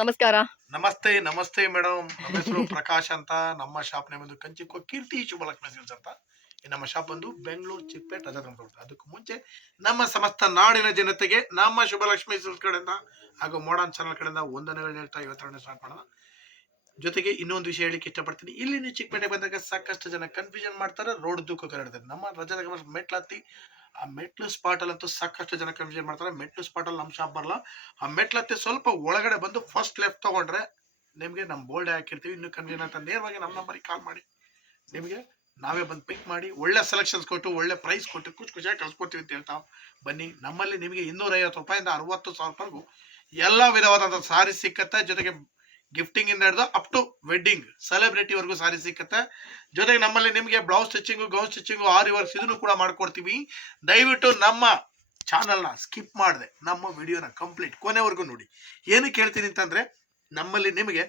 ನಮಸ್ಕಾರ ನಮಸ್ತೆ ನಮಸ್ತೆ ಮೇಡಮ್ ನಮ್ಮ ಹೆಸರು ಪ್ರಕಾಶ್ ಅಂತ ನಮ್ಮ ಶಾಪ್ ನೇಮ್ ಬಂದು ಕಂಚಿಕೋ ಕೀರ್ತಿ ಶುಭಲಕ್ಷ್ಮಿ ಸಿಲ್ಸ್ ಅಂತ ನಮ್ಮ ಶಾಪ್ ಬಂದು ಬೆಂಗಳೂರು ಚಿಕ್ಕಪೇಟ್ ರಜಾ ಅದಕ್ಕೂ ಮುಂಚೆ ನಮ್ಮ ಸಮಸ್ತ ನಾಡಿನ ಜನತೆಗೆ ನಮ್ಮ ಶುಭಲಕ್ಷ್ಮಿ ಸಿಲ್ಸ್ ಕಡೆಯಿಂದ ಹಾಗೂ ಮೋಡನ್ ಚಾನಲ್ ಕಡೆಯಿಂದ ಒಂದನೇ ಹೇಳ್ತಾ ಇವತ್ತರನೇ ಸ್ಟಾರ್ಟ್ ಮಾಡೋಣ ಜೊತೆಗೆ ಇನ್ನೊಂದು ವಿಷಯ ಹೇಳಿಕ್ಕೆ ಇಷ್ಟಪಡ್ತೀನಿ ಇಲ್ಲಿ ನೀವು ಚಿಕ್ಕಪೇಟೆ ಬಂದಾಗ ಸಾಕಷ್ಟು ಜನ ಕನ್ಫ್ಯೂಷನ್ ಮಾಡ್ತಾರೆ ರೋಡ್ ದುಃಖ ಕರಡ್ತಾರೆ ನಮ್ಮ ರಜಾ ಮೆಟ್ಲಾತಿ ಆ ಮೆಟ್ಲು ಅಂತೂ ಸಾಕಷ್ಟು ಜನ ಕನ್ಫ್ಯೂಷನ್ ಮಾಡ್ತಾರೆ ಮೆಟ್ಲು ಸ್ಪಾಟಲ್ಲಿ ನಮ್ಮ ಶಾಪ್ ಬರಲ್ಲ ಆ ಮೆಟ್ಲತ್ತೆ ಸ್ವಲ್ಪ ಒಳಗಡೆ ಬಂದು ಫಸ್ಟ್ ಲೆಫ್ಟ್ ತಗೊಂಡ್ರೆ ನಿಮಗೆ ನಮ್ಮ ಬೋಲ್ಡ್ ಹಾಕಿರ್ತೀವಿ ಇನ್ನೂ ಕನ್ಫ್ಯೂಷನ್ ಅಂತ ನೇರವಾಗಿ ನಮ್ಮ ನಂಬರಿಗೆ ಕಾಲ್ ಮಾಡಿ ನಿಮಗೆ ನಾವೇ ಬಂದು ಪಿಕ್ ಮಾಡಿ ಒಳ್ಳೆ ಸೆಲೆಕ್ಷನ್ಸ್ ಕೊಟ್ಟು ಒಳ್ಳೆ ಪ್ರೈಸ್ ಕೊಟ್ಟು ಖುಷಿ ಖುಷಿಯಾಗಿ ಕಳ್ಸ್ಕೊಡ್ತೀವಿ ಅಂತ ಹೇಳ್ತಾ ಬನ್ನಿ ನಮ್ಮಲ್ಲಿ ನಿಮಗೆ ಇನ್ನೂರೈವತ್ತು ರೂಪಾಯಿಂದ ಅರವತ್ತು ಸಾವಿರ ರೂಪಾಯಿಗೂ ಎಲ್ಲ ವಿಧವಾದಂಥ ಸಾರಿ ಸಿಕ್ಕತ್ತೆ ಜೊತೆಗೆ ಗಿಫ್ಟಿಂಗ್ ಇಂದ ಹಿಡಿದು ಅಪ್ ಟು ವೆಡ್ಡಿಂಗ್ ಸೆಲೆಬ್ರಿಟಿವರೆಗೂ ಸಾರಿ ಸಿಕ್ಕತ್ತೆ ಜೊತೆಗೆ ನಮ್ಮಲ್ಲಿ ನಿಮಗೆ blouse stitching gown stitching aari works ಇದನ್ನು ಕೂಡ ಮಾಡ್ಕೊಡ್ತೀವಿ ದಯವಿಟ್ಟು ನಮ್ಮ ಚಾನಲ್ನ ಸ್ಕಿಪ್ ಮಾಡಿದೆ ನಮ್ಮ ವಿಡಿಯೋನ ಕಂಪ್ಲೀಟ್ ಕೊನೆವರೆಗೂ ನೋಡಿ ಏನು ಕೇಳ್ತೀನಿ ಅಂತಂದರೆ ನಮ್ಮಲ್ಲಿ ನಿಮಗೆ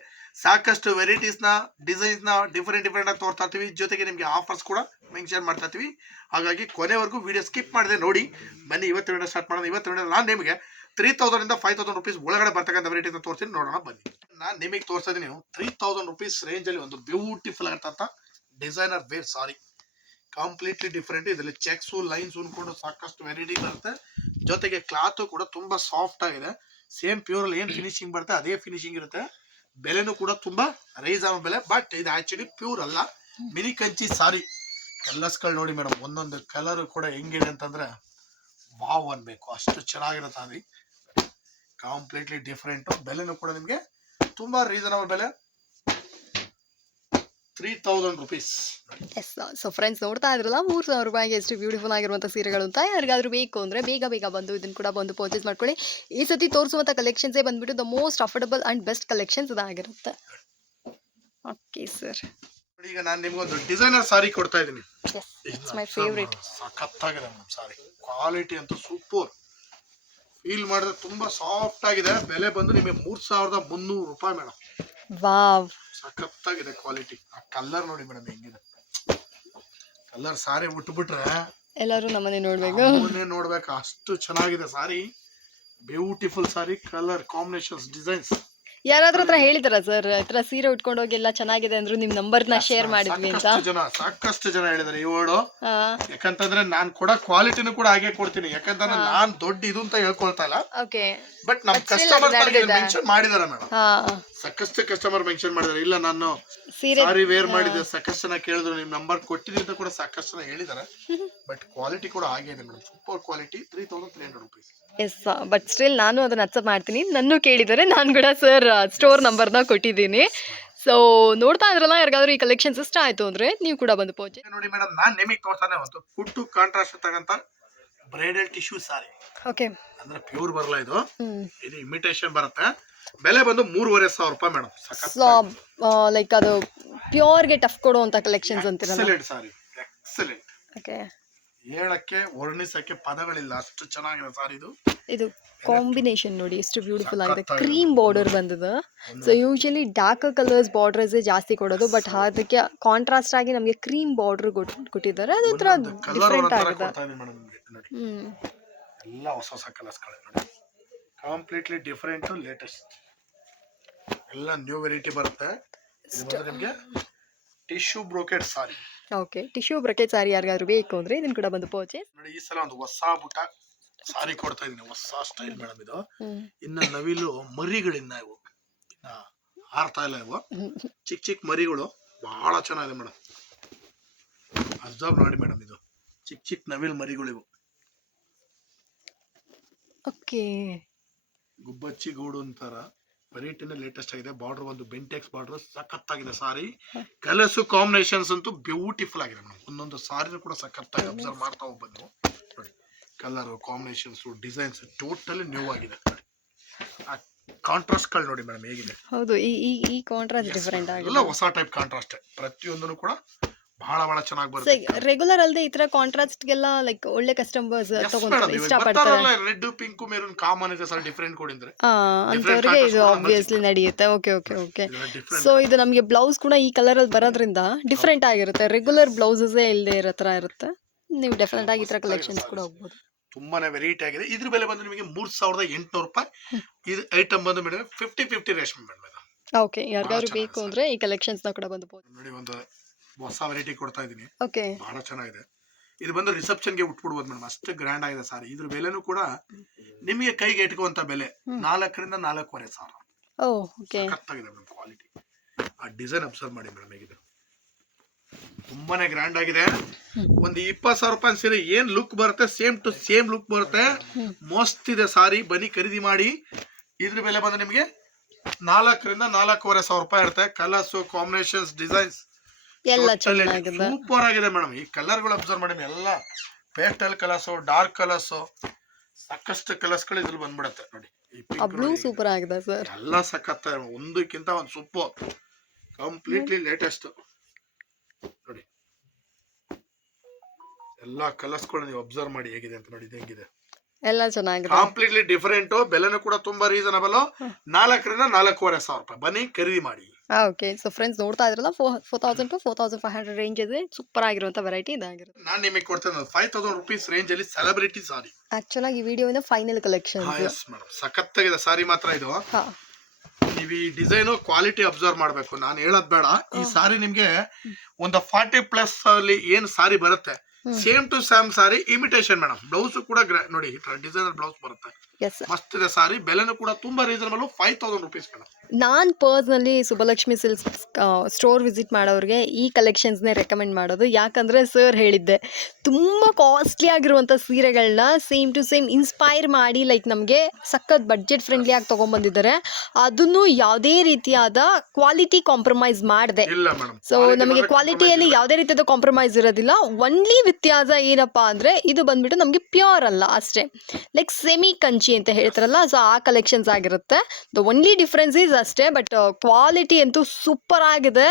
ಸಾಕಷ್ಟು ವೆರೈಟೀಸ್ನ ಡಿಸೈನ್ಸ್ನ ಡಿಫ್ರೆಂಟ್ ಡಿಫ್ರೆಂಟಾಗಿ ತೋರ್ತಾ ಇರ್ತೀವಿ ಜೊತೆಗೆ ನಿಮಗೆ ಆಫರ್ಸ್ ಕೂಡ ಮೆನ್ಷನ್ ಮಾಡ್ತಾ ಇರ್ತೀವಿ ಹಾಗಾಗಿ ಕೊನೆವರೆಗೂ ವಿಡಿಯೋ ಸ್ಕಿಪ್ ಮಾಡಿದೆ ನೋಡಿ ಬನ್ನಿ ಇವತ್ತು ವಿಡಿಯೋ ಸ್ಟಾರ್ಟ್ ಮಾಡೋಣ ಇವತ್ತು ವಿಡಿಯೋ ನಾನು ನಿಮಗೆ ತ್ರೀ ತೌಸಂಡಿಂದ ಫೈವ್ ತೌಸಂಡ್ ರುಪೀಸ್ ಒಳಗಡೆ ಬರ್ತಕ್ಕಂಥ ವೆರೈಟೀಸ್ನ ತೋರಿಸಿ ನೋಡೋಣ ಬನ್ನಿ ನಾನು ನಿಮಗೆ ತೋರಿಸ್ತಾ ಇದ್ದೀನಿ ತ್ರೀ ತೌಸಂಡ್ ರುಪೀಸ್ ರೇಂಜಲ್ಲಿ ಒಂದು beautiful ಆಗಿರ್ತಂಥ designer wear sari completely different ಇದರಲ್ಲಿ ಚೆಕ್ಸು ಲೈನ್ಸ್ ಉನ್ಕೊಂಡು ಸಾಕಷ್ಟು ವೆರೈಟಿ ಬರುತ್ತೆ ಜೊತೆಗೆ ಕ್ಲಾತು ಕೂಡ ತುಂಬ ಸಾಫ್ಟ್ ಆಗಿದೆ ಸೇಮ್ ಪ್ಯೂರಲ್ಲಿ ಏನು ಫಿನಿಶಿಂಗ್ ಬರುತ್ತೆ ಅದೇ ಫಿನಿಶಿಂಗ್ ಇರುತ್ತೆ ಬೆಲೆನೂ ಕೂಡ ತುಂಬ ಆಗೋ ಬೆಲೆ ಬಟ್ ಇದು ಆ್ಯಕ್ಚುಲಿ ಪ್ಯೂರ್ ಅಲ್ಲ ಮಿನಿ ಕಂಚಿ ಸಾರಿ ಕಲರ್ಸ್ಗಳು ನೋಡಿ ಮೇಡಮ್ ಒಂದೊಂದು ಕಲರು ಕೂಡ ಹೆಂಗಿದೆ ಅಂತಂದರೆ ವಾವ್ ಅನ್ಬೇಕು ಅಷ್ಟು ಚೆನ್ನಾಗಿರುತ್ತೆ ಅಲ್ಲಿ ಕಂಪ್ಲೀಟ್ಲಿ ಡಿಫ್ರೆಂಟು ಬೆಲೆನೂ ಕೂಡ ನಿಮಗೆ ತುಂಬಾ ರೀಸನಬಲ್ ಬೆಲೆ three thousand rupees yes so friends ನೋಡ್ತಾ ಇದ್ರಲ್ಲ ಮೂರು ಸಾವಿರ ರೂಪಾಯಿಗೆ ಎಷ್ಟು ಬ್ಯೂಟಿಫುಲ್ ಆಗಿರುವಂಥ ಸೀರೆಗಳು ಅಂತ ಯಾರಿಗಾದ್ರೂ ಬೇಕು ಅಂದರೆ ಬೇಗ ಬೇಗ ಬಂದು ಇದನ್ನು ಕೂಡ ಬಂದು ಪರ್ಚೇಸ್ ಮಾಡ್ಕೊಳ್ಳಿ ಈ ಸತಿ ತೋರಿಸುವಂಥ ಕಲೆಕ್ಷನ್ಸೇ ಬಂದ್ಬಿಟ್ಟು the most affordable and best collections ಆಗಿರುತ್ತೆ ಓಕೆ ಸರ್ ಈಗ ನಾನು ಒಂದು ಡಿಸೈನರ್ ಸಾರಿ ಕೊಡ್ತಾ ಇದ್ದೀನಿ ಇಟ್ಸ್ ಮೈ ಫೇವ್ರೆಟ್ ಸಖತ್ತಾಗಿದೆ ಮ್ಯಾಮ್ ಸಾರಿ ಕ್ವಾಲಿಟಿ ಅಂತೂ ಸೂಪರ್ ಫೀಲ್ ಮಾಡಿದ್ರೆ ತುಂಬಾ ಸಾಫ್ಟ್ ಆಗಿದೆ ಬೆಲೆ ಬಂದು ನಿಮಗೆ ಮೂರ್ ಸಾವಿರದ ಮುನ್ನೂರು ರೂಪಾಯಿ ಮೇಡಮ್ ವಾವ್ ಸಖತ್ತಾಗಿದೆ ಕ್ವಾಲಿಟಿ ಆ ಕಲರ್ ನೋಡಿ ಮೇಡಮ್ ಹೆಂಗಿದೆ ಕಲರ್ ಸಾರಿ ಉಟ್ಬಿಟ್ರೆ ಎಲ್ಲರೂ ನಮ್ಮನೆ ನೋಡ್ಬೇಕು ನಮ್ಮನೆ ನೋಡ್ಬೇಕು ಅಷ್ಟು ಚೆನ್ನಾಗಿದೆ sari beautiful sari colour combinations designs ಯಾರಾದ್ರೂ ಹತ್ರ ಹೇಳಿದಾರ ಸರ್ ಹತ್ರ ಸೀರೆ ಉಟ್ಕೊಂಡು ಹೋಗಿ ಎಲ್ಲ ಚೆನ್ನಾಗಿದೆ ಅಂದ್ರು ನಿಮ್ ನಂಬರ್ ನ ಶೇರ್ ಮಾಡಿದ್ವಿ ಅಂತ ಸಾಕಷ್ಟು ಜನ ಸಾಕಷ್ಟು ಜನ ಹೇಳಿದಾರೆ ಈ ಯಾಕಂತಂದ್ರೆ ನಾನ್ ಕೂಡ ಕ್ವಾಲಿಟಿನೂ ಕೂಡ ಹಾಗೆ ಕೊಡ್ತೀನಿ ಯಾಕಂತಂದ್ರೆ ನಾನ್ ದೊಡ್ಡ ಇದು ಅಂತ ಹೇಳ್ಕೊಳ್ತಾ ಇಲ್ಲ ಓಕೆ ಬಟ್ ನಮ್ ಕಸ್ಟಮರ್ ಮೆನ್ಷನ್ ಮಾಡಿದಾರೆ ಮೇಡಮ್ ಸಾಕಷ್ಟು ಕಸ್ಟಮರ್ ಮೆನ್ಷನ್ ಮಾಡಿದಾರೆ ಇಲ್ಲ ನಾನು ಸೀರೆ ಸಾರಿ ವೇರ್ ಮಾಡಿದೆ ಸಾಕಷ್ಟು ಜನ ಕೇಳಿದ್ರು ನಿಮ್ ನಂಬರ್ ಕೊಟ್ಟಿದ್ದೀನಿ ಅಂತ ಕೂಡ ಸಾಕಷ್ಟು ಜನ ಹೇಳಿದಾರೆ ಬಟ್ ಕ್ವಾಲಿಟಿ ಕೂಡ ಹಾಗೆ ಇದೆ madam super quality three thousand three hundred rupees yes but still ನಾನು ಅದನ್ನ ಅಕ್ಸೆಪ್ಟ್ ಮಾಡ್ತೀನಿ ನನ್ನೂ ಕೇಳಿದರೆ ನಾನು ಕೂಡ ಸರ್ ಸ್ಟೋರ್ ನಂಬರ್ನ ಕೊಟ್ಟಿದ್ದೀನಿ ಸೊ ನೋಡ್ತಾ ಇದ್ರಲ್ಲ ಯಾರಿಗಾದ್ರೂ ಈ ಕಲೆಕ್ಷನ್ಸ್ ಇಷ್ಟ ಆಯ್ತು ಅಂದ್ರೆ ನೀವು ಕೂಡ ಬಂದು ಪೋಚೆ ನೋಡಿ ಮೇಡಮ್ ನಾನು ನಿಮಗೆ ತೋರ್ತಾನೆ ಒಂದು ಫುಡ್ ಕಾಂಟ್ರಾಸ್ಟ್ ತಗಂತ ಬ್ರೈಡಲ್ ಟಿಶ್ಯೂ ಸಾರಿ ಓಕೆ ಅಂದ್ರೆ ಪ್ಯೂರ್ ಬರಲ್ಲ ಇದು ಇದು ಇಮಿಟೇಷನ್ ಬರುತ್ತೆ ಬೆಲೆ ಬಂದು ಮೂರುವರೆ ಸಾವಿರ ರೂಪಾಯಿ ಮೇಡಮ್ ಸೊ ಲೈಕ್ ಅದು ಗೆ ಟಫ್ ಕೊಡುವಂಥ ಕಲೆಕ್ಷನ್ಸ್ ಅಂತಿರಲ್ಲ ಎಕ್ಸಲೆಂಟ್ ಸಾರಿ ಎಕ್ಸಲೆಂಟ್ ಓಕೆ ಹೇಳಕ್ಕೆ ವರ್ಣಿಸಕ್ಕೆ ಪದಗಳಿಲ್ಲ ಅಷ್ಟು ಚೆನ್ನಾಗಿದೆ ಸರ್ ಇದು ಇದು ಕಾಂಬಿನೇಷನ್ ನೋಡಿ ಎಷ್ಟು ಬ್ಯೂಟಿಫುಲ್ ಆಗಿದೆ ಕ್ರೀಮ್ ಬಾರ್ಡರ್ ಬಂದಿದೆ so usually dark colours borders ಜಾಸ್ತಿ ಕೊಡೋದು ಬಟ್ ಅದಕ್ಕೆ ಕಾಂಟ್ರಾಸ್ಟ್ ಆಗಿ ನಮಗೆ ಕ್ರೀಮ್ ಬಾರ್ಡರ್ ಕೊಟ್ಟಿದ್ದಾರೆ ಅದೊಂಥರ ಡಿಫ್ರೆಂಟ್ ಆಗಿದೆ ಎಲ್ಲ ಹೊಸ ಹೊಸ ಕಲರ್ಸ್ಗಳು ಕಂಪ್ಲೀಟ್ಲಿ ಲೇಟೆಸ್ಟ್ ಎಲ್ಲ ನ್ಯೂ ವೆರೈಟಿ ಬರುತ್ತೆ ನಿಮಗೆ tissue brocade sari okay tissue brocade sari ಯಾರಿಗಾದ್ರೂ ಬೇಕು ಅಂದ್ರೆ ಇದನ್ನ ಕೂಡ ಬಂದು ಪೋಚೆ ನೋಡಿ ಈ ಸಲ ಒಂದು ಹೊಸ ಬುಟ್ಟ ಸಾರಿ ಕೊಡ್ತಾ ಇದೀನಿ ಹೊಸ ಸ್ಟೈಲ್ ಮೇಡಮ್ ಇದು ಇನ್ನ ನವಿಲು ಮರಿಗಳಿಂದ ಇವು ಹಾ ಹಾರ್ತಾ ಇಲ್ಲ ಇವು ಚಿಕ್ಕ ಚಿಕ್ಕ ಮರಿಗಳು ಬಹಳ ಚೆನ್ನಾಗಿದೆ ಮೇಡಮ್ ಅಬ್ಸರ್ವ್ ಮಾಡಿ ಮೇಡಮ್ ಇದು ಚಿಕ್ಕ ಚಿಕ್ಕ ನವಿಲ್ ಮರಿಗಳು ಇವು ಓಕೆ ಗುಬ್ಬಚ್ಚಿ ಗೂಡು ಅಂತಾರ ವೆರೈಟಿನೇ ಲೇಟೆಸ್ಟ್ ಆಗಿದೆ ಬಾರ್ಡರ್ ಒಂದು ಬೆಂಟೆಕ್ಸ್ ಬಾರ್ಡರ್ ಸಖತ್ತಾಗಿದೆ ಸಾರಿ ಕಲರ್ಸ್ ಕಾಂಬಿನೇಷನ್ಸ್ ಅಂತೂ ಬ್ಯೂಟಿಫುಲ್ ಆಗಿದೆ ಮೇಡಮ್ ಒಂದೊಂದು ಸಾರಿ ಕೂಡ ಸಖತ್ತಾಗಿ ಅಬ್ಸರ್ವ್ ಮಾಡ್ತಾ ಹೋಗ್ಬಂದು ನೋಡಿ colour combinations designs totally new ಆಗಿದೆ ಆ ಕಾಂಟ್ರಾಸ್ಟ್ಗಳು ನೋಡಿ ಮೇಡಮ್ ಹೇಗಿದೆ ಹೌದು ಈ ಈ ಕಾಂಟ್ರಾಸ್ಟ್ ಡಿಫರೆಂಟ್ ಆಗಿದೆ ಎಲ್ಲ ಹೊಸ ಟೈಪ್ ಕಾಂಟ್ರಾಸ್ಟ್ ಪ್ರತಿಯೊಂದನ್ನು ಕೂಡ ಬಹಳ ಬಹಳ ಚೆನ್ನಾಗಿ ಬರುತ್ತೆ ರೆಗ್ಯುಲರ್ ಅಲ್ಲದೆ ಈ ತರ ಕಾಂಟ್ರಾಸ್ಟ್ ಗೆಲ್ಲ ಲೈಕ್ ಒಳ್ಳೆ ಕಸ್ಟಮರ್ಸ್ ತಗೋತಾರೆ ಇಷ್ಟ ಪಡ್ತಾರೆ ರೆಡ್ ಪಿಂಕ್ ಮೆರೂನ್ ಕಾಮನ್ ಇದೆ ಸರ್ ಡಿಫರೆಂಟ್ ಕೋಡ್ ಅಂದ್ರೆ ಅಂತವರಿಗೆ ಇದು ಆಬ್ವಿಯಸ್ಲಿ ನಡೆಯುತ್ತೆ ಓಕೆ ಓಕೆ ಓಕೆ ಸೊ ಇದು ನಮಗೆ ಬ್ಲೌಸ್ ಕೂಡ ಈ ಕಲರ್ ಅಲ್ಲಿ ಬರೋದ್ರಿಂದ ಡಿಫರೆಂಟ್ ಆಗಿರುತ್ತೆ ರೆಗ್ಯುಲರ್ ಬ್ಲೌಸಸ್ ಇಲ್ಲದೆ ಇರೋ ತರ ಇರುತ್ತೆ ನೀವು ಡೆಫಿನೆಟ್ ಆಗಿ ಈ ತರ ಕಲೆಕ್ಷನ್ಸ್ ಕೂಡ ಹೋಗ್ಬೋದು ತುಂಬಾನೇ ವೆರೈಟಿ ಆಗಿದೆ ಇದ್ರ ಬೆಲೆ ಬಂದು ನಿಮಗೆ ಮೂರ್ ಸಾವಿರದ ಎಂಟುನೂರು ರೂಪಾಯಿ ಇದು ಐಟಮ್ ಬಂದು ಮೇಡಮ್ ಫಿಫ್ಟಿ ಫಿಫ್ಟಿ ರೇಷ್ಮೆ ಮೇಡಮ್ ಓಕೆ ಯಾರಿಗಾದ್ರು ಬೇಕು ಅಂದ್ರೆ ಈ ಕಲೆಕ್ಷನ್ಸ್ ಕೂಡ ಬಂದು ನೋಡಿ ಒಂದು ಹೊಸ ವೆರೈಟಿ ಕೊಡ್ತಾ ಇದೀನಿ ಬಹಳ ಚೆನ್ನಾಗಿದೆ ಇದು ಬಂದು ರಿಸೆಪ್ಷನ್ಗೆ ಉಟ್ಬಿಡ್ಬೋದು ಮೇಡಮ್ ಅಷ್ಟು ಗ್ರ್ಯಾಂಡ್ ಆಗಿದೆ ಸಾರಿ ಇದ್ರ ಬೆಲೆನೂ ಕೂಡ ನಿಮಗೆ ಕೈಗೆ ಇಟ್ಕುವಂತ ಬೆಲೆ ನಾಲ್ಕರಿಂದ ನಾಲ್ಕೂವರೆ ಸಾವಿರ ಕತ್ತಾಗಿದೆ ಮೇಡಮ್ ಕ್ವಾಲಿಟಿ ಆ ಡಿಸೈನ್ ಅಬ್ಸರ್ವ್ ಮಾಡಿ ಮೇಡಮ್ ಹೇಗಿದೆ ತುಂಬಾನೇ ಗ್ರ್ಯಾಂಡ್ ಆಗಿದೆ ಒಂದು ಇಪ್ಪತ್ ಸಾವಿರ ರೂಪಾಯಿ ಸೀರೆ ಏನ್ ಲುಕ್ ಬರುತ್ತೆ ಸೇಮ್ ಟು ಸೇಮ್ ಲುಕ್ ಬರುತ್ತೆ ಮೋಸ್ಟ್ ಇದೆ ಸಾರಿ ಬನಿ ಖರೀದಿ ಮಾಡಿ ಇದ್ರ ಬೆಲೆ ಬಂದ್ರೆ ನಿಮಗೆ ನಾಲ್ಕರಿಂದ ನಾಲ್ಕೂವರೆ ಸಾವಿರ ರೂಪಾಯಿ ಇರುತ್ತೆ ಕಲರ್ಸ್ ಕಾಂಬಿನೇಷನ್ಸ್ ಡಿಸೈನ್ಸ್ ಸೂಪರ್ ಆಗಿದೆ ಮೇಡಮ್ ಈ ಗಳು ಅಬ್ಸರ್ವ್ ಮಾಡಿ ಎಲ್ಲ ಪೇಸ್ಟಲ್ ಕಲರ್ಸ್ ಡಾರ್ಕ್ ಕಲರ್ಸ್ ಸಾಕಷ್ಟು ಗಳು ಇದ್ರಲ್ಲಿ ಬಂದ್ಬಿಡತ್ತೆ ನೋಡಿ ಬ್ಲೂ ಸೂಪರ್ ಆಗಿದೆ ಸರ್ ಎಲ್ಲ ಸಖತ್ತ ಒಂದಕ್ಕಿಂತ ಒಂದು ಸೂಪು ಕಂಪ್ಲೀಟ್ಲಿ ಲೇಟೆಸ್ಟ್ ನೋಡಿ ಎಲ್ಲ ಗಳು ನೀವು ಅಬ್ಸರ್ವ್ ಮಾಡಿ ಹೇಗಿದೆ ಅಂತ ನೋಡಿ ಇದು ಹೆಂಗಿದೆ ಎಲ್ಲ ಚೆನ್ನಾಗಿದೆ ಕಂಪ್ಲೀಟ್ಲಿ ಡಿಫರೆಂಟ್ ಬೆಲೆನೂ ಕೂಡ ತುಂಬಾ ರೀಸನಬಲ್ ನಾಲ್ಕರಿಂದ ನಾಲ್ಕೂವರೆ ಸಾವಿರ ರೂಪಾಯಿ ಬನ್ನಿ ಖರೀದಿ ಮಾಡಿ ಆ, ಓಕೆ. ಸೊ ಫ್ರೆಂಡ್ಸ್ ನೋಡ್ತಾ ಇದ್ರಲ್ಲ four four thousand to four thousand five hundred range ಇದೆ ಸೂಪರ್ ಆಗಿರುವಂಥ ವೆರೈಟಿ ಇದಾಗಿರುತ್ತೆ ನಾನು ನಿಮಗೆ ಕೊಡ್ತೇನೆ ಫೈವ್ ತೌಸಂಡ್ ರುಪೀಸ್ ರೇಂಜ್ ಅಲ್ಲಿ ಸೆಲೆಬ್ರಿಟಿ ಸಾರಿ ಆಕ್ಚುಲಾಗಿ ಈ ವಿಡಿಯೋ ಇಂದ ಫೈನಲ್ ಕಲೆಕ್ಷನ್ ಎಸ್ ಮೇಡಮ್ ಸಖತ್ತಾಗಿದೆ ಸಾರಿ ಮಾತ್ರ ಇದು ಹಾ ನೀವು ಈ ಡಿಸೈನು ಕ್ವಾಲಿಟಿ ಅಬ್ಸರ್ವ್ ಮಾಡಬೇಕು ನಾನು ಹೇಳೋದ್ ಬೇಡ ಈ ಸಾರಿ ನಿಮ್ಗೆ ಒಂದು ಫಾರ್ಟಿ ಪ್ಲಸ್ ಅಲ್ಲಿ ಏನ್ ಸಾರಿ ಬರುತ್ತೆ same to same sari imitation madam blouse ಕೂಡ gra- ನೋಡಿ ಡಿಸೈನರ್ ಬ್ಲೌಸ್ ಬರುತ್ತೆ ಮಸ್ತ್ ಇದೆ ಸಾರಿ ಕೂಡ ತುಂಬಾ ರೀಸನಬಲ್ ನಾನು ಪರ್ಸ್ನಲ್ಲಿ ಸುಬ್ಬಲಕ್ಷ್ಮಿ ಸಿಲ್ಕ್ಸ್ ಸ್ಟೋರ್ ವಿಸಿಟ್ ಮಾಡೋರಿಗೆ ಈ ನೇ ರೆಕಮೆಂಡ್ ಮಾಡೋದು ಯಾಕಂದ್ರೆ ಸರ್ ಹೇಳಿದ್ದೆ ತುಂಬ ಕಾಸ್ಟ್ಲಿ ಆಗಿರುವಂತ ಸೀರೆಗಳನ್ನ ಸೇಮ್ ಟು ಸೇಮ್ ಇನ್ಸ್ಪೈರ್ ಮಾಡಿ ಲೈಕ್ ನಮಗೆ ಸಖತ್ ಬಡ್ಜೆಟ್ ಫ್ರೆಂಡ್ಲಿ ಆಗಿ ತಗೊಂಡ್ಬಂದಿದ್ದಾರೆ ಅದನ್ನು ಯಾವುದೇ ರೀತಿಯಾದ ಕ್ವಾಲಿಟಿ ಕಾಂಪ್ರಮೈಸ್ ಮಾಡಿದೆ ಸೊ ನಮಗೆ ಕ್ವಾಲಿಟಿಯಲ್ಲಿ ಯಾವುದೇ ರೀತಿಯಾದ ಕಾಂಪ್ರಮೈಸ್ ಇರೋದಿಲ್ಲ ಒನ್ಲಿ ವ್ಯತ್ಯಾಸ ಏನಪ್ಪಾ ಅಂದ್ರೆ ಇದು ಬಂದ್ಬಿಟ್ಟು ನಮಗೆ ಪ್ಯೂರ್ ಅಲ್ಲ ಅಷ್ಟೇ ಲೈಕ್ ಸೆಮಿ ಕಂಚಿ ರುಚಿ ಅಂತ ಹೇಳ್ತಾರಲ್ಲ ಸೊ ಆ ಕಲೆಕ್ಷನ್ಸ್ ಆಗಿರುತ್ತೆ ದ ಒನ್ಲಿ ಡಿಫ್ರೆನ್ಸ್ ಈಸ್ ಅಷ್ಟೇ ಬಟ್ ಕ್ವಾಲಿಟಿ uh, ಅಂತೂ ಸೂಪರ್ ಆಗಿದೆ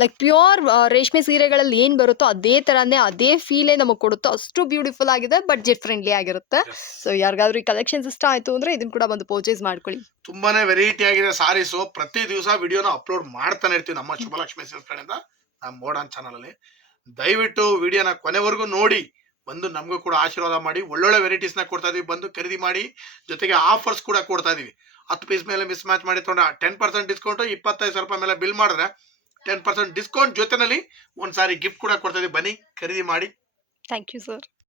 ಲೈಕ್ ಪ್ಯೂರ್ uh, ರೇಷ್ಮೆ ಸೀರೆಗಳಲ್ಲಿ ಏನು ಬರುತ್ತೋ ಅದೇ ಥರನೇ ಅದೇ ಫೀಲೇ ನಮಗೆ ಕೊಡುತ್ತೋ ಅಷ್ಟು ಬ್ಯೂಟಿಫುಲ್ ಆಗಿದೆ ಬಡ್ಜೆಟ್ ಫ್ರೆಂಡ್ಲಿ ಆಗಿರುತ್ತೆ ಸೊ ಯಾರಿಗಾದ್ರೂ ಈ ಕಲೆಕ್ಷನ್ಸ್ ಇಷ್ಟ ಆಯಿತು ಅಂದರೆ ಇದನ್ನು ಕೂಡ ಬಂದು ಪರ್ಚೇಸ್ ಮಾಡ್ಕೊಳ್ಳಿ ತುಂಬಾನೇ ವೆರೈಟಿ ಆಗಿದೆ ಸಾರೀಸು ಪ್ರತಿ ದಿವಸ ವಿಡಿಯೋನ ಅಪ್ಲೋಡ್ ಮಾಡ್ತಾನೆ ಇರ್ತೀವಿ ನಮ್ಮ ಶುಭಲಕ್ಷ್ಮಿ ಸಿಲ್ಸ್ ಕಡೆಯಿಂದ ನಮ್ಮ ಮೋಡನ್ ಚಾನಲಲ್ಲಿ ದಯವಿಟ್ಟು ವಿಡಿಯೋನ ಕೊನೆವರೆಗೂ ನೋಡಿ ಬಂದು ನಮಗೂ ಕೂಡ ಆಶೀರ್ವಾದ ಮಾಡಿ ಒಳ್ಳೊಳ್ಳೆ ನ ಕೊಡ್ತಾ ಇದೀವಿ ಬಂದು ಖರೀದಿ ಮಾಡಿ ಜೊತೆಗೆ ಆಫರ್ಸ್ ಕೂಡ ಕೊಡ್ತಾ ಇದೀವಿ ಹತ್ತು ಪೀಸ್ ಮೇಲೆ ಮಿಸ್ ಮ್ಯಾಚ್ ಮಾಡಿ ತೊಗೊಂಡು ಟೆನ್ ಪರ್ಸೆಂಟ್ ಡಿಸ್ಕೌಂಟ್ ಇಪ್ಪತ್ತೈದು ಸಾವಿರ ರೂಪಾಯಿ ಮೇಲೆ ಬಿಲ್ ಮಾಡಿದ್ರೆ ಟೆನ್ ಪರ್ಸೆಂಟ್ ಡಿಸ್ಕೌಂಟ್ ಜೊತೆನಲ್ಲಿ ಒಂದು ಗಿಫ್ಟ್ ಕೂಡ ಕೊಡ್ತಾ ಇದೀವಿ ಬನ್ನಿ ಖರೀದಿ ಮಾಡಿ ಥ್ಯಾಂಕ್ ಯು ಸರ್